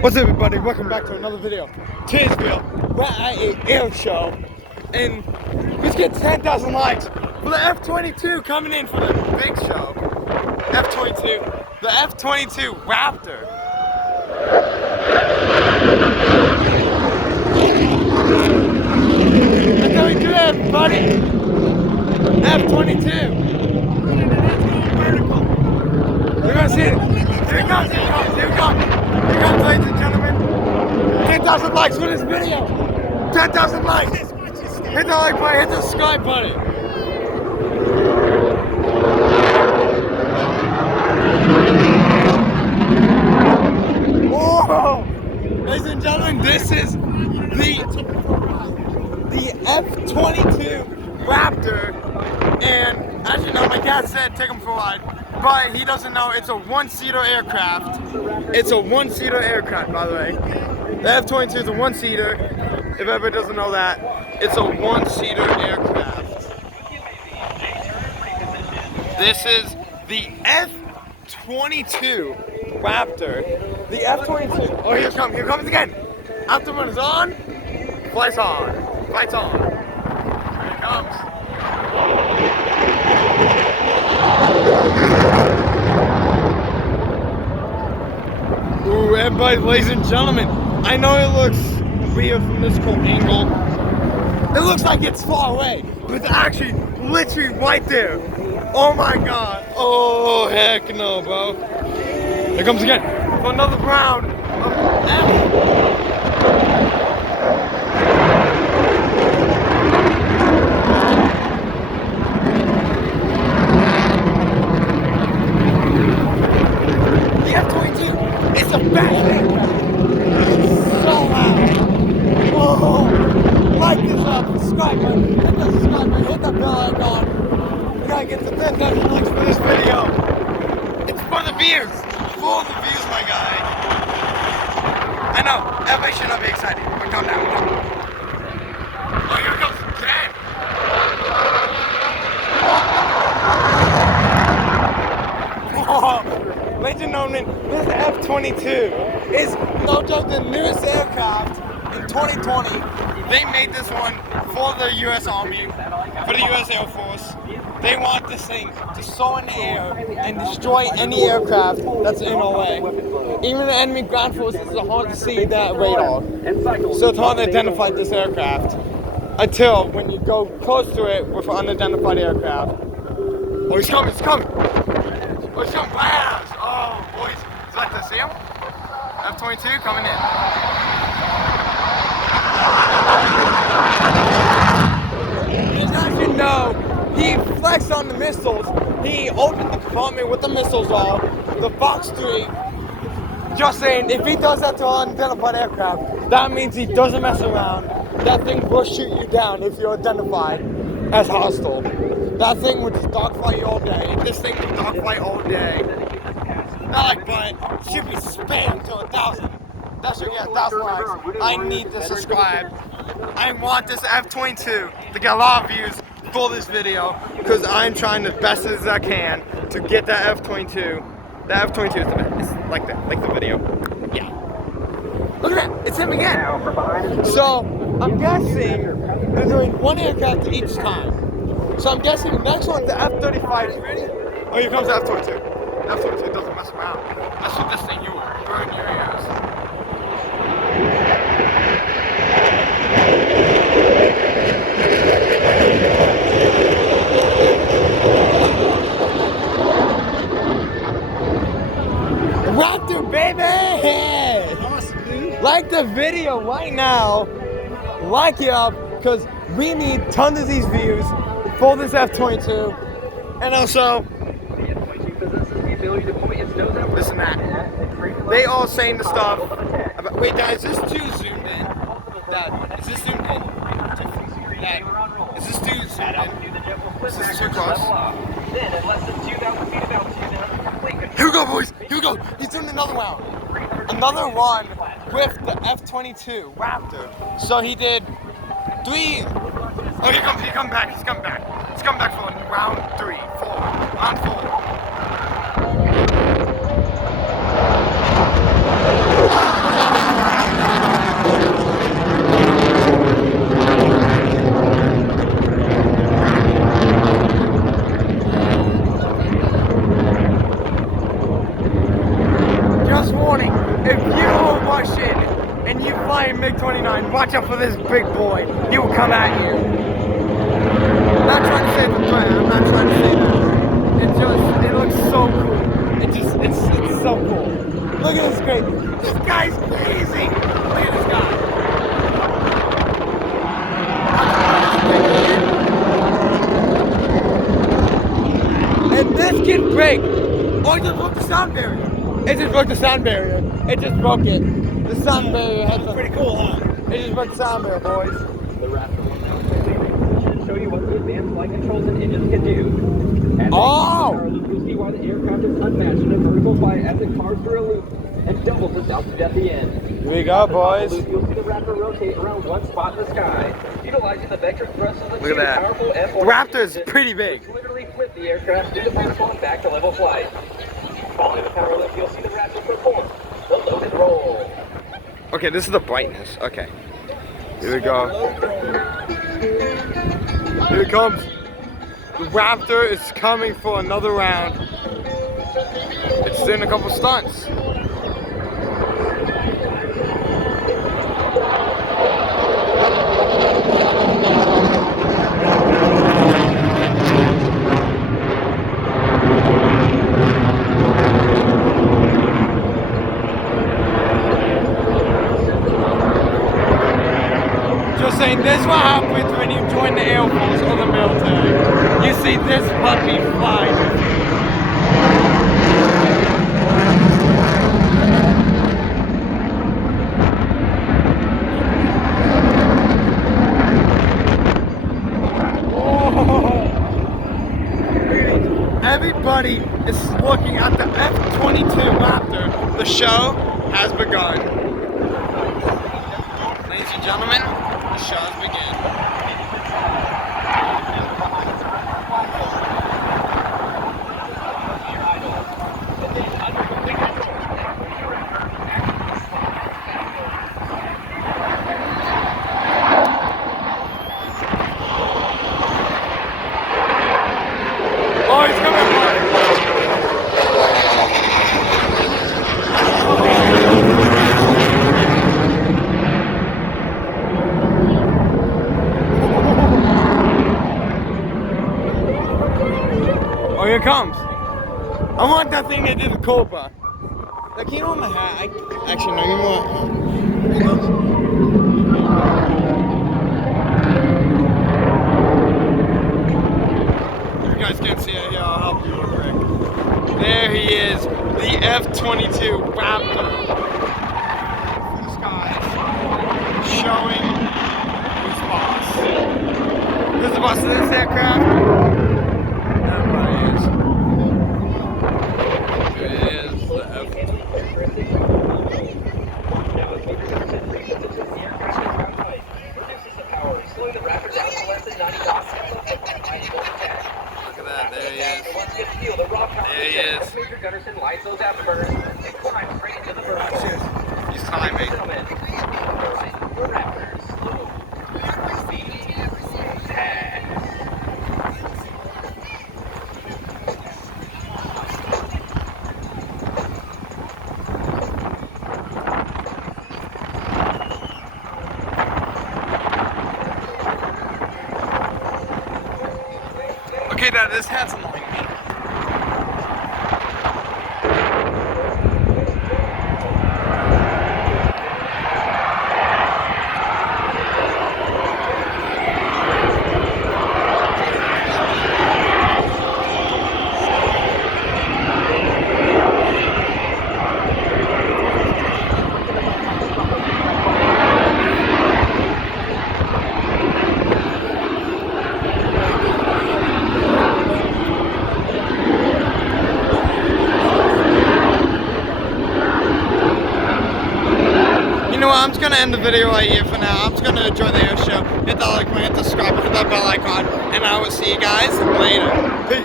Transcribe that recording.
What's up, everybody? Welcome back to another video. Today's video, we're at an air show, and let's get 10,000 likes for the F-22 coming in for the big show. F-22, the F-22 Raptor. That's how we do that, everybody. F-22. You're gonna see it. Here it comes, here it comes, here it comes. Here it comes, ladies and gentlemen. 10,000 likes for this video. 10,000 likes. Hit the like button, hit the subscribe button. Whoa! Ladies and gentlemen, this is the F-22 Raptor. And as you know, my dad said take him for a ride. But he doesn't know it's a one-seater aircraft. It's a one-seater aircraft, by the way. The F-22 is a one-seater. If everybody doesn't know that, it's a one-seater aircraft. This is the F-22 Raptor. The F-22. Oh, here it comes again. Afterburner is on. Flights on. Flights on. Here it comes. Ooh, everybody, ladies and gentlemen, I know it looks weird from this cool angle. It looks like it's far away, but it's actually literally right there. Oh my god. Oh, heck no, bro. Here comes again for another round of F. It's a bad thing. It's so loud. Whoa. Like this up, subscribe button, hit the subscribe button, hit the bell icon. We gotta get to 10,000 likes for this video. It's for the views. For the views, my guy. I know, everybody should not be excited, but calm down. Oh, here it comes again. Whoa. Ladies and gentlemen, this F-22 is no joke the newest aircraft in 2020. They made this one for the U.S. Army, for the U.S. Air Force. They want this thing to soar in the air and destroy any aircraft that's in our way. Even the enemy ground forces are hard to see that radar. So it's hard to identify this aircraft until when you go close to it with an unidentified aircraft. Oh, he's coming, he's coming. Oh, he's coming, blast. Oh, boys, is that to see him? F-22 coming in. As you know, he flexed on the missiles. He opened the compartment with the missiles on, the Fox 3. Just saying, if he does that to an unidentified aircraft, that means he doesn't mess around. That thing will shoot you down if you're identified as hostile. That thing would just dogfight you all day. This thing would dogfight all day. Not like button, should be spammed to 1,000. That should get 1,000 likes. I need to subscribe. I want this F-22 to get a lot of views for this video because I'm trying the best as I can to get that F-22. That F-22 is the best. It's like that, like the video. Yeah. Look at that, it's him again. So I'm guessing they're doing one aircraft each time. So I'm guessing the next one, the F-35 is ready. Oh, here comes the F-22. F-22 doesn't mess around. That's what this thing you burn your ears. Raptor, baby! Like the video right now. Like it up, because we need tons of these views for this F-22. And also, listen to that. They all saying the stuff about, wait, Dad, is this too zoomed in? Dad, is this zoomed in? Dad, is this too zoomed in? Is this too close? Here we go, boys. Here we go. He's doing another round. Another one with the F-22 Raptor. So he did 3. Oh, he come back. He's coming back. He's coming back for round 3, 4, round 4. Russian and you fly a MiG-29, watch out for this big boy. He will come at you. I'm not trying to say the threat. I'm not trying to say that. It looks so cool. It's so cool. Look at this great. This guy's crazy. Look at this guy. And this can break. Oh, it just broke the sound barrier. It just broke the sound barrier. It just broke it. The sound barrier has Pretty cool, huh? It just broke the sound barrier, boys. The Raptor will now show you what the advanced flight controls and engines can do. And you'll see why the aircraft is unmatched in a vertical flight as it carves through a loop and doubles its altitude at the end. Here we go, boys. You'll see the Raptor rotate around one spot in the sky, utilizing the vector thrust of the Look at that. powerful The F-150 Raptor is engine, pretty big. which literally flip the aircraft through the vertical and back to level flight. Following the power lift, you'll see the Raptor perform the load and roll. Okay, this is the brightness. Okay. Here we go. Here it comes. The Raptor is coming for another round. It's doing a couple stunts. Just saying, this is what happens when you join the Air Force or the military. You see this puppy fly with you. Everybody is looking at the F-22 Raptor. The show has begun. Ladies and gentlemen, the show has begun. Oh, he's coming hard. Oh, here it comes. I want that thing that did the Cobra. Like, you know, on my hat. Actually, no, you know what? Here it goes. You guys can't see it here, I'll help you real quick. There he is, the F-22 Raptor. The skies, showing who's boss. Who's the boss of this aircraft? Everybody is. Here it is, the Look at that, there he is. There he is. Major Gunnarsson lights those afterburners and climbs straight into the vertical. He's climbing. Okay, Dad, this hat's annoying me. You know what, I'm just going to end the video right here for now. I'm just going to enjoy the air show. Hit that like button, hit the subscribe, hit that bell icon, and I will see you guys later. Peace.